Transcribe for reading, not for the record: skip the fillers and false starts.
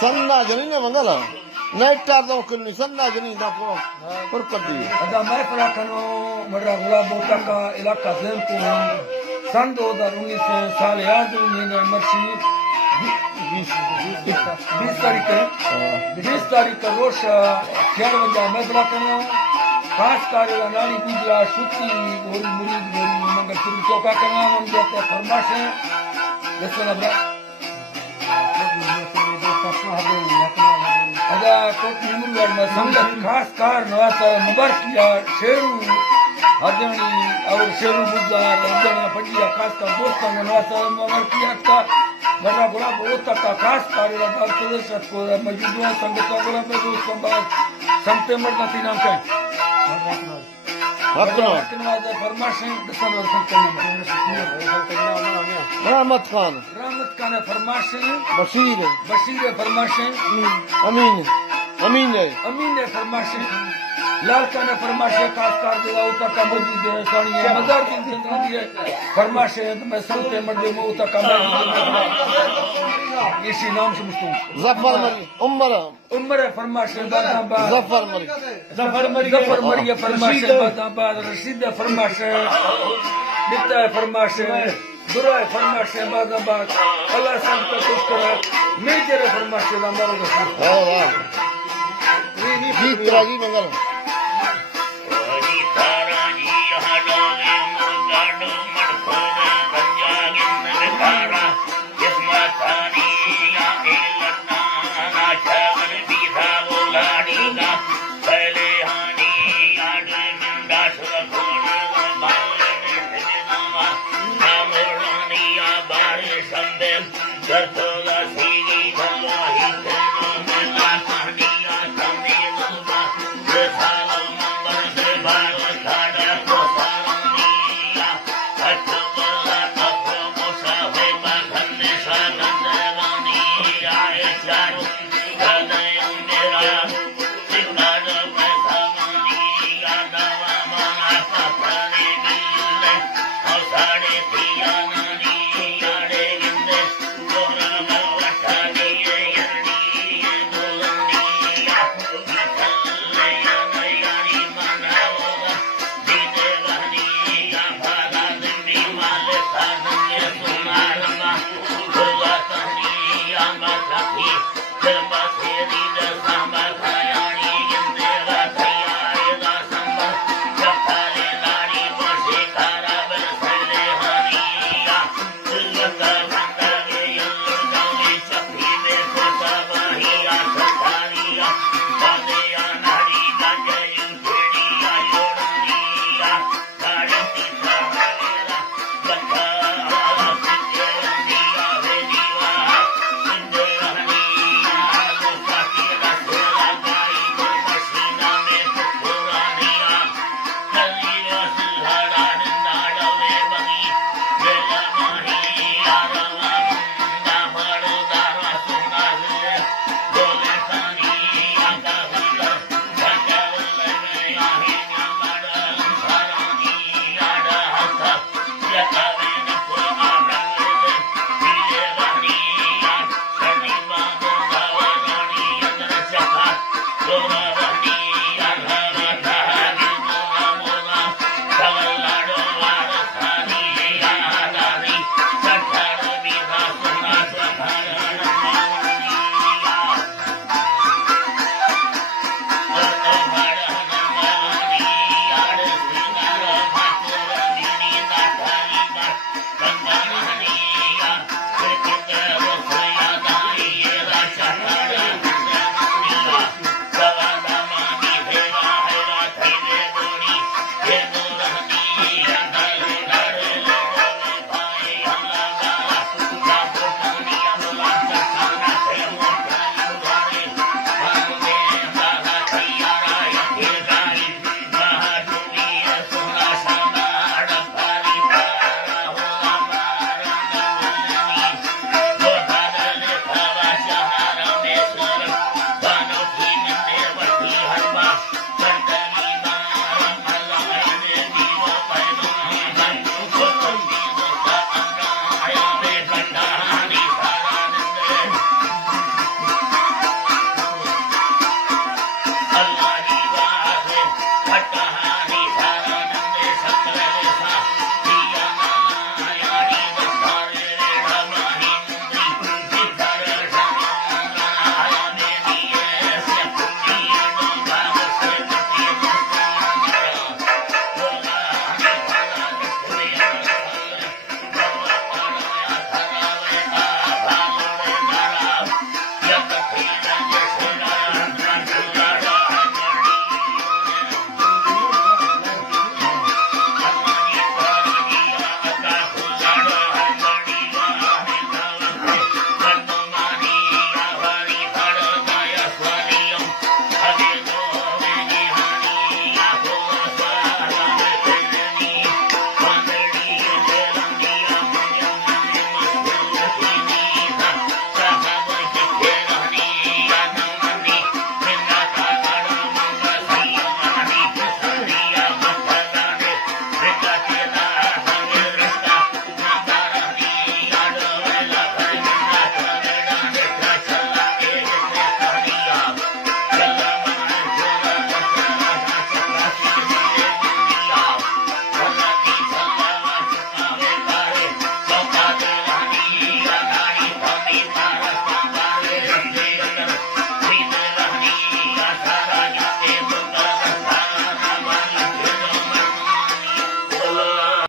Sanna jani ne mangala. Night tar da okul ni sanna jani da por kaddi. अदा मैं फराखनो मडरा गुलाब बोटा का इलाका ज़ैनपुर सन 2019 साल याद महीने मर्ची 20 तारीख है 20 तारीख का रोज 11 बजे मैं फराखनो खास कार्य नारी पूजा शुद्धि गोरी मुरीद गोरी मंगल शुरू चौका करना हम जाते फरमाश है जैसे ना अदा कोट निमुर में संगत खास कार नवासा मुबारक किया शेरू हरदनी और शेरू बुद्धार हरदनी पजिया खास का दोस्तों ने नवासा मुबारक किया था बड़ा बड़ा बहुत का खास कार्य लगा प्रदेश को मौजूदा संगत का बड़ा पे दोस्तों बात सितंबर का 3 अंक है हरदनी फरमाइश दसन वर्ष Rahmat Khan. रहमत खान फरमाइश Bashir फरमाइश Amin. Amin है. अमीन ने फरमाइश लाल का ने फरमाइश खास कर दिया उतर का मौजूद है सानी है मदर दिन जिंदा दी है फरमाइश है मैं संते मर्दे में उतर का इसी नाम से मुस्तूम Zaffar Mari. उम्र है फरमाइश बादाबाद Zaffar Mari. जफर मरी फरमाइश बादाबाद रशीद फरमाइश बिता फरमाइश दुरा फरमाइश बादाबाद अल्लाह सब का खुश करे मेजर फरमाइश हमारा Oh wow. Jeet Raji Mangala. Gertoga sigi